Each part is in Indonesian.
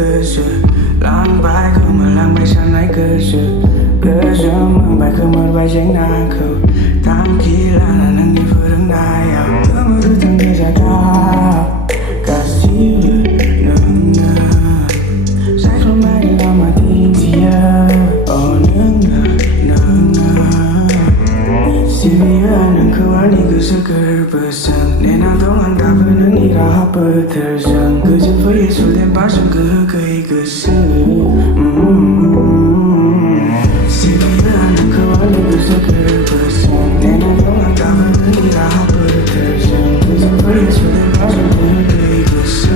cơ sự lang bài không mà lang bài sang lại cơ sự cơ sự mang bài không mà bài tránh na khâu tam khi là nâng đi vừa đứng đai à thưa mơ thứ thằng đi ra cao cả sĩ nâng nơ sai không ai làm mà tin gì à nâng nơ nâng khâu anh đi cứ sợ cơ bờ sân nên anh thấu anh đã vừa nâng đi ra hấp bờ thời gian cứ chân với Yesu đem bát sân cứ cây cứ sự anh khâu anh đi cứ sợ cơ bờ sân nên anh thấu anh đã vừa nâng đi ra hấp bờ thời gian cứ chân với Yesu đem bát sân cứ cây cứ sự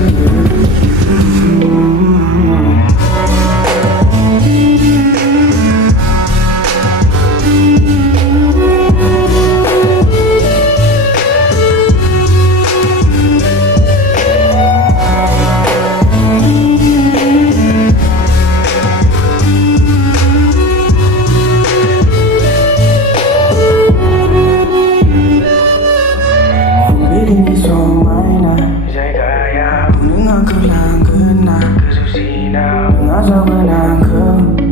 ini somaina jaga menang kenang kena kesusina ngasa benang ke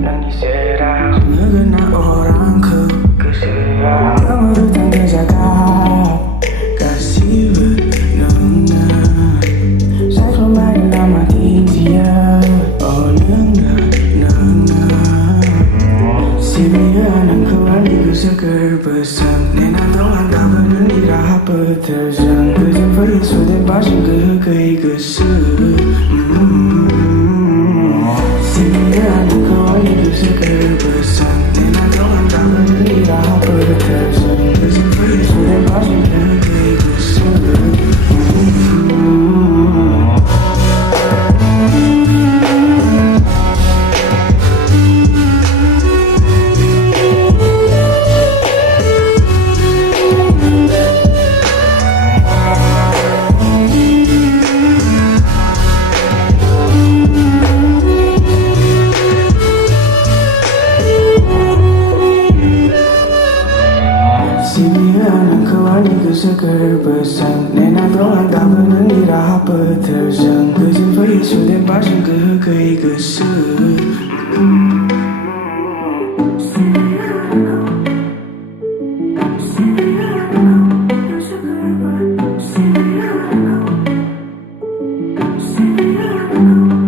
nang isera ngena orang ke kesera kamu datang ke jaga kasih benang saya kembali lama dia si biar nang kembali ke seger besar nena doang tak benar di rahap terjang kerja Yesu dan passion ke cây ke sự si biar nang kembali ke seger besar nena doang tak benar di rahap terjang kerja Yesu dan passion ke cây ke sự si biar nang kembali ke seger besar nena doang tak benar di rahap terjang kerja Yesu dan passion ke cây ke sự